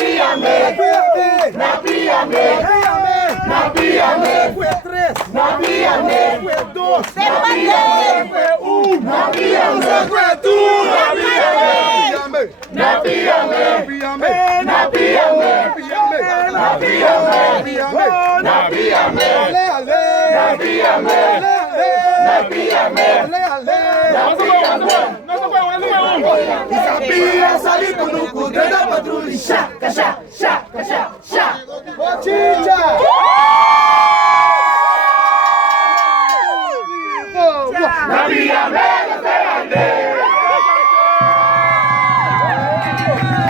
Napiame, Napiame, Napiame, Fue tres, Napiame, fue dos, Napiame, fue uno, Napiame, fue tú, Napiame, Napiame, Napiame, Napiame, Napiame, Napiame, ale, ale, Napiame, Napiame, Napiame, Sabia salir com o cu dentro da patrulha, chaca, chaca, chaca, chaca, chaca. Ô, Tinta! Napiame, Napiame,